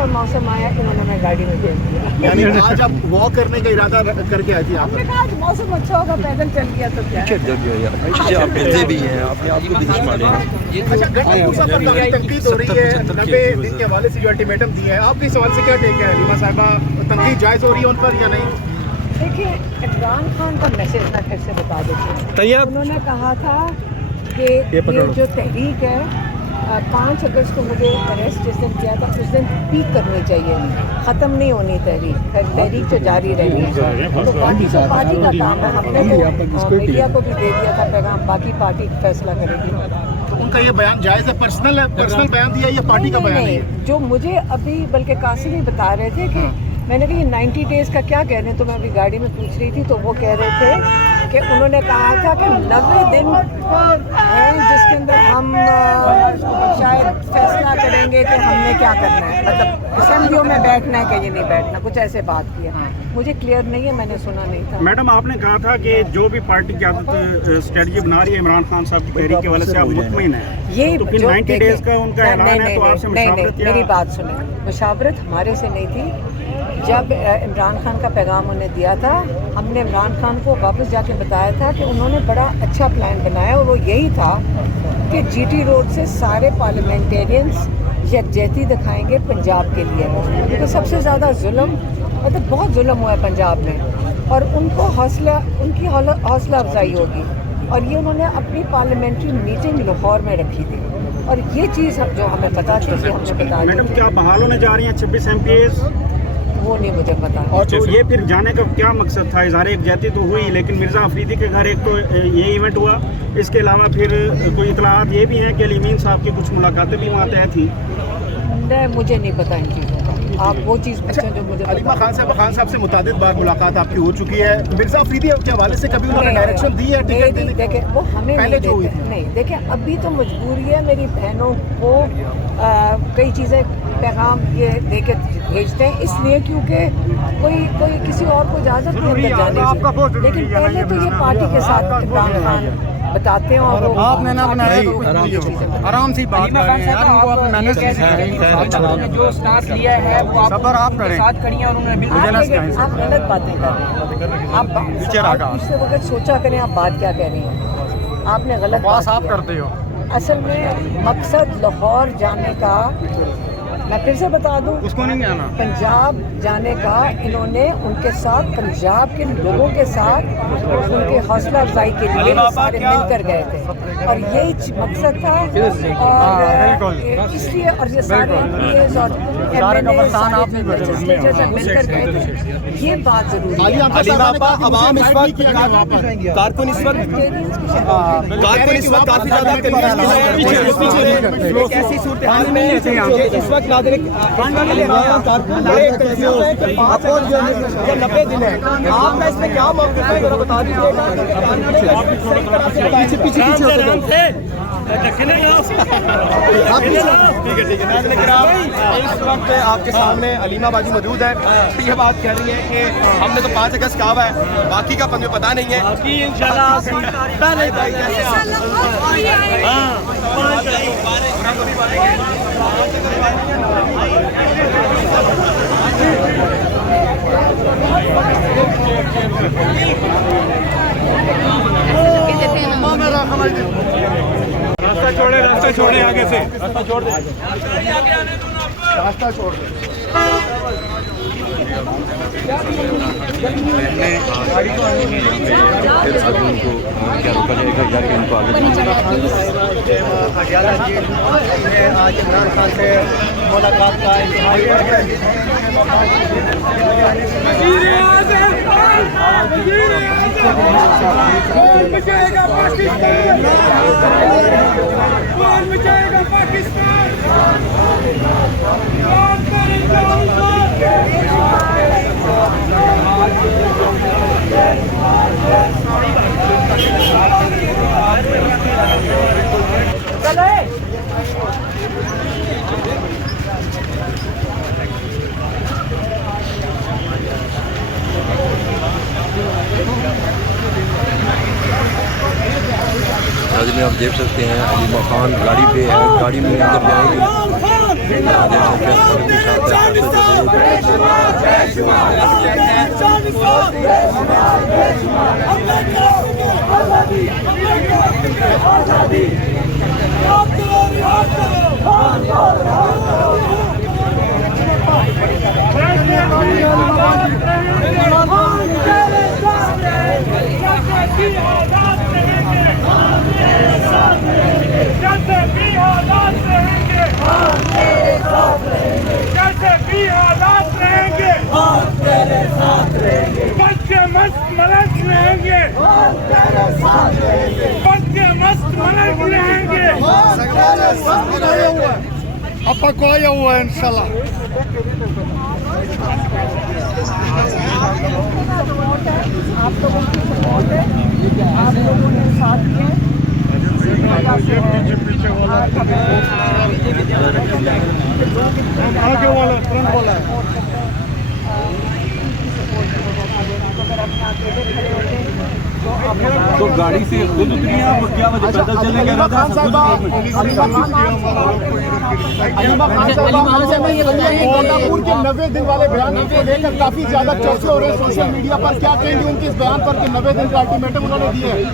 ऐसा मौसम आया इन्होंने मैं गाड़ी में भेज दिया। यानी आज आप वॉक करने का इरादा करके आई थी आप? हमने कहा आज मौसम अच्छा होगा, पैदल चल गया तो क्या है। आप मिलते भी हैं, अपने आप को भी दुश्मन हैं। अच्छा, गठबंधन पर काफी तनकीद हो रही है 90 दिन के हवाले से जो अल्टीमेटम दिया है, आपके सवाल से क्या टेक है हलीमा साहिबा? तनकीद जायज़ हो रही है उन पर या नहीं? देखिए, इमरान खान का मैसेज मैं फिर से बता देती हूँ। उन्होंने कहा था कि ये जो तहरीक है 5 अगस्त को मुझे अरेस्ट जिस दिन किया था उस दिन पीक करनी चाहिए, ख़त्म नहीं होनी तहरीक तो जारी रहनी है। तो बाकी तो पार्टी का काम है, हमने तो मीडिया को भी दे दिया था पैगाम, बाकी पार्टी फैसला करेगी। तो उनका ये बयान जायज़ है? पर्सनल बयान दिया या पार्टी का बयान है? जो मुझे अभी बल्कि कासिम ही बता रहे थे कि मैंने कहा ये 90 डेज़ का क्या कह रहे हैं, तो मैं अभी गाड़ी में पूछ रही थी तो वो कह रहे थे कि उन्होंने कहा था कि 90 दिन हैं जिसके अंदर हम शायद फैसला करेंगे कि हमने क्या करना है, मतलब असेंबलियों में बैठना है कि ये नहीं बैठना, कुछ ऐसे बात की है। मुझे क्लियर नहीं है, मैंने सुना नहीं था। मैडम, आपने कहा था कि जो भी पार्टी की आदत स्ट्रेटजी बना रही है इमरान खान साहब की तहरीक के वाले से आप मुतमईन हैं? ये तो फिर 90 डेज का उनका ऐलान है तो आपसे मुशावरत? मेरी बात सुने, मुशावरत हमारे से नहीं थी। जब इमरान खान का पैगाम उन्हें दिया था, हमने इमरान खान को वापस जाके बताया था कि उन्होंने बड़ा अच्छा प्लान बनाया और वो यही था कि जीटी रोड से सारे पार्लियामेंटेरियंस यकजहती दिखाएंगे पंजाब के लिए, क्योंकि सबसे ज़्यादा जुल्म, मतलब बहुत जुल्म हुआ है पंजाब में, और उनको उनकी हौसला अफजाई होगी। और ये उन्होंने अपनी पार्लियामेंट्री मीटिंग लाहौर में रखी थी, और ये चीज़ जो हमें पता थी कि हमने बता दी। मैडम, क्या बहाल होने जा रही हैं 26 MPs? वो नहीं मुझे पता। और तो ये फिर जाने का क्या मकसद था? इज़हार यकजहती तो हुई, लेकिन मिर्ज़ा अफरीदी के घर एक तो ये इवेंट हुआ, इसके अलावा फिर कोई इतलात ये भी हैं कि अलीमीन साहब की कुछ मुलाकातें भी वहाँ तय थी? नहीं, मुझे नहीं पता इन चीज़ों का, आप वो चीज़ पूछें जो मुझे। हलीमा खान साहब से मुतादिद बार मुलाकात आपकी हो चुकी है, मिर्ज़ा अफरीदी के हवाले से कभी उन्होंने डायरेक्शन दी है टिकट देने? देखे वो हमें पहले नहीं जो हुई देते, नहीं देखे, अभी तो मजबूरी है मेरी बहनों को कई चीज़ें पैगाम ये दे के भेजते हैं, इसलिए क्योंकि कोई किसी और को इजाज़त नहीं अंदर जाने की, लेकिन पहले तो ये पार्टी के साथ इमरान खान बताते हैं और आपने ना बनाया आराम से बात कर रहे हैं यार, उनको आपने मैनेज जो स्टांस लिया है वो सबर आप करें, साथ खड़ी हैं और उन्होंने आप गलत बातें कर रहे हैं। आप दूसरे वक्त सोचा करें आप बात क्या कह रही हैं, आपने गलत बात आप करते हो। असल में मकसद लाहौर जाने का, मैं फिर से बता दूं, उसको नहीं आना पंजाब जाने का, इन्होंने उनके साथ पंजाब के लोगों के साथ उनके हौसला अफजाई के लिए सारे मिलकर गए थे, और यही मकसद था। और इसलिए और ये सारे MPs और मिलकर गए थे, ये बात जरूरी है। अवाम इस वक्त कारकुन इस वक्त काफी ज्यादा कैसी सूरत हाल में इस वक्त 90 दिन है, आपका इसमें क्या मौक़िफ़ है जरा बता दीजिएगा। इस वक्त आपके सामने हलीमा बाजी मौजूद है, ये बात कह रही है कि हमने तो 5 अगस्त कहा हुआ है, बाकी का मुझे पता नहीं है। रास्ता छोड़े आगे से, रास्ता छोड़ दे। आज इमरान खान से मुलाकात का में आप देख सकते हैं हलीमा खान गाड़ी पे है, गाड़ी में अंदर जाएगी। आपा को आया हुआ है इंशाल्लाह। आप लोगों की सपोर्ट है, आप लोगों ने साथ दिए। आगे वाला फ्रंट वाला है। तो गाड़ी से खुद उतरी हैं आप, क्या वजह पैदल चलेंगे? कोटापुर के 90 दिन वाले बयान को लेकर काफी ज्यादा चर्चे हो रहे हैं सोशल मीडिया पर, क्या कहेंगे उनके इस बयान पर कि 90 दिन का अल्टीमेटम उन्होंने दिए हैं?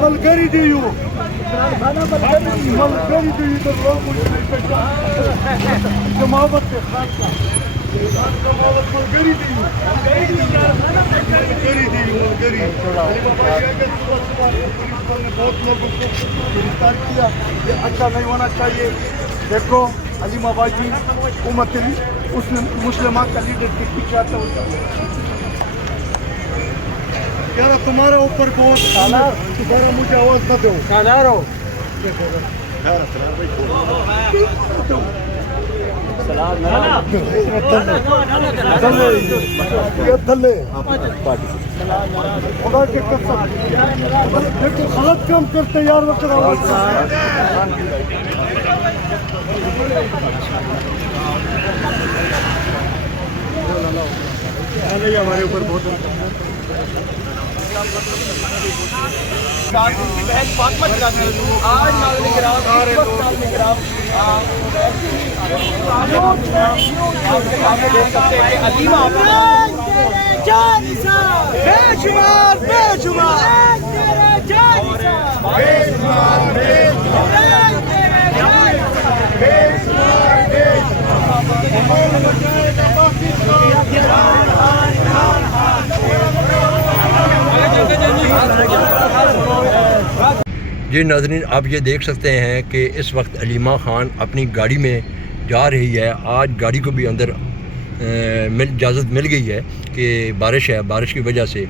मलकरी दी यू मलकरी दी तो लोग जमावत के मलकरी दी मलकरी बहुत लोगों को गिरफ्तार किया, ये अच्छा नहीं होना चाहिए। देखो अलीमा बाजी उम्मत उसने मुस्लिमान का लीडर की क्या था यार, तुम्हारे ऊपर बहुत तुम्हारा मुझे आवाज न दो खुदा के कसम देखो गलत काम करते यार वक्त हमारे ऊपर बहुत आज नाज़रीन किराम आप देख सकते हैं कि अलीमा जी नाज़रीन, आप ये देख सकते हैं कि इस वक्त अलीमा ख़ान अपनी गाड़ी में जा रही है। आज गाड़ी को भी अंदर इजाज़त मिल गई है कि बारिश है, बारिश की वजह से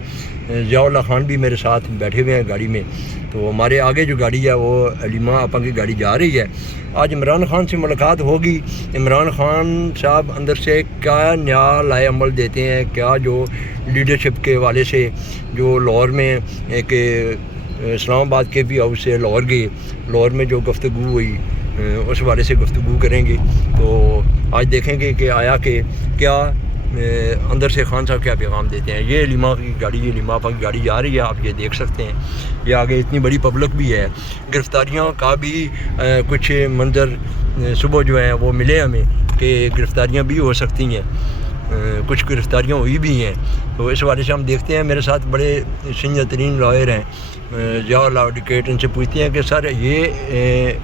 ज़ियाउल्लाह ख़ान भी मेरे साथ बैठे हुए हैं गाड़ी में। तो हमारे आगे जो गाड़ी है वो अलीमा आपा की गाड़ी जा रही है। आज इमरान ख़ान से मुलाकात होगी। इमरान ख़ान साहब अंदर से क्या नया लाए अमल देते हैं, क्या जो लीडरशिप के हवाले से जो लाहौर में एक इस्लामाबाद के भी हाउस से लाहौर गए, लाहौर में जो गुफ्तगू हुई उस हवाले से गुफ्तगू करेंगे। तो आज देखेंगे कि आया कि क्या अंदर से खान साहब क्या पैगाम देते हैं। ये अलीमा की गाड़ी, ये अलीमा आपा की गाड़ी जा रही है, आप ये देख सकते हैं। ये आगे इतनी बड़ी पब्लिक भी है। गिरफ़्तारियों का भी कुछ मंजर सुबह जो है वो मिले हमें कि गिरफ़्तारियाँ भी हो सकती हैं, कुछ गिरफ़्तारियाँ हुई भी हैं। तो इस हवाले से हम देखते हैं। मेरे साथ बड़े सीनियर तरीन लॉयर हैं, ज़ियाउल्लाह एडवोकेट, इनसे पूछते हैं कि सर ये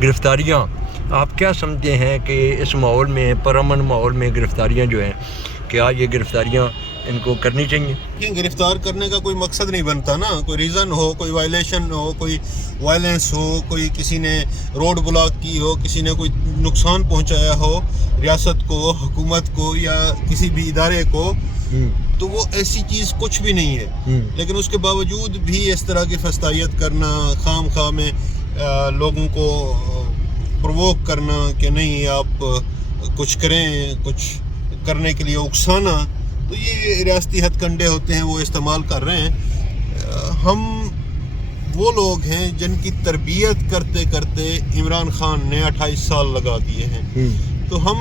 गिरफ़्तारियाँ आप क्या समझते हैं कि इस माहौल में, परअमन माहौल में गिरफ़्तारियाँ जो हैं, क्या ये गिरफ़्तारियाँ इनको करनी चाहिए? गिरफ्तार करने का कोई मकसद नहीं बनता ना, कोई रीज़न हो, कोई वायलेशन हो, कोई वायलेंस हो, कोई किसी ने रोड ब्लॉक की हो, किसी ने कोई नुकसान पहुंचाया हो रियासत को, हुकूमत को या किसी भी इदारे को, तो वो ऐसी चीज़ कुछ भी नहीं है। लेकिन उसके बावजूद भी इस तरह की फस्तायत करना, खाम खा में लोगों को प्रोवोक करना कि नहीं आप कुछ करें, कुछ करने के लिए उकसाना, तो ये रियासती हथकंडे होते हैं, वो इस्तेमाल कर रहे हैं। हम वो लोग हैं जिनकी तरबियत करते करते इमरान खान ने 28 साल लगा दिए हैं। تو ہم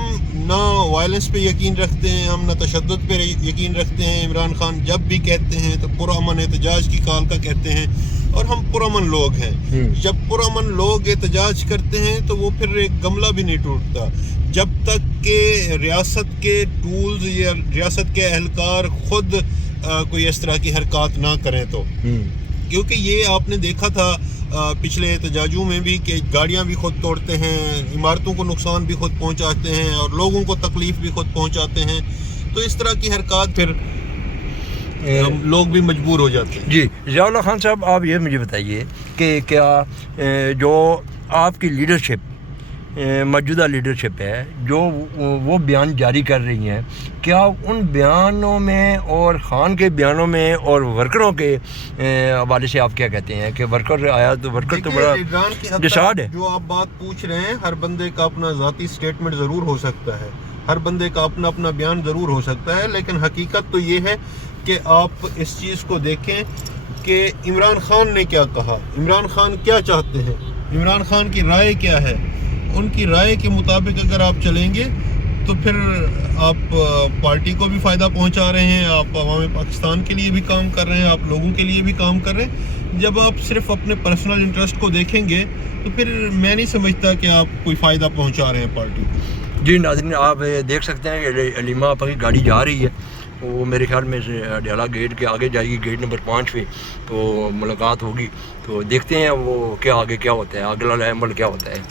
نہ وائلنس پہ یقین رکھتے ہیں، ہم نہ تشدد پہ یقین رکھتے ہیں۔ عمران خان جب بھی کہتے ہیں تو پرامن احتجاج کی کال کا کہتے ہیں، اور ہم پرامن لوگ ہیں۔ جب پرامن لوگ احتجاج کرتے ہیں تو وہ پھر ایک گملہ بھی نہیں ٹوٹتا جب تک کہ ریاست کے ٹولز یا ریاست کے اہلکار خود کوئی اس طرح کی حرکات نہ کریں تو، کیونکہ یہ آپ نے دیکھا تھا پچھلے احتجاجوں میں بھی کہ گاڑیاں بھی خود توڑتے ہیں، عمارتوں کو نقصان بھی خود پہنچاتے ہیں اور لوگوں کو تکلیف بھی خود پہنچاتے ہیں، تو اس طرح کی حرکات پھر لوگ بھی مجبور ہو جاتے ہیں۔ جی ضیاء اللہ خان صاحب، آپ یہ مجھے بتائیے کہ کیا جو آپ کی لیڈرشپ موجودہ لیڈرشپ ہے جو وہ بیان جاری کر رہی ہیں، کیا ان بیانوں میں اور خان کے بیانوں میں اور ورکروں کے حوالے سے آپ کیا کہتے ہیں کہ ورکر آیا تو ورکر تو بڑا ایران کی حد ڈسارڈ تک ہے؟ جو آپ بات پوچھ رہے ہیں، ہر بندے کا اپنا ذاتی سٹیٹمنٹ ضرور ہو سکتا ہے، ہر بندے کا اپنا اپنا بیان ضرور ہو سکتا ہے، لیکن حقیقت تو یہ ہے کہ آپ اس چیز کو دیکھیں کہ عمران خان نے کیا کہا، عمران خان کیا چاہتے ہیں، عمران خان کی رائے کیا ہے۔ ان کی رائے کے مطابق اگر آپ چلیں گے تو پھر آپ پارٹی کو بھی فائدہ پہنچا رہے ہیں، آپ عوام پاکستان کے لیے بھی کام کر رہے ہیں، آپ لوگوں کے لیے بھی کام کر رہے ہیں۔ جب آپ صرف اپنے پرسنل انٹرسٹ کو دیکھیں گے تو پھر میں نہیں سمجھتا کہ آپ کوئی فائدہ پہنچا رہے ہیں پارٹی کو۔ جی ناظرین، آپ دیکھ سکتے ہیں کہ علیمہ آپ کی گاڑی جا رہی ہے، وہ میرے خیال میں سے ڈیالہ گیٹ کے آگے جائے گی، گیٹ نمبر 5 پہ تو ملاقات ہوگی، تو دیکھتے ہیں وہ کیا آگے کیا ہوتا ہے، اگلا عمل کیا ہوتا ہے۔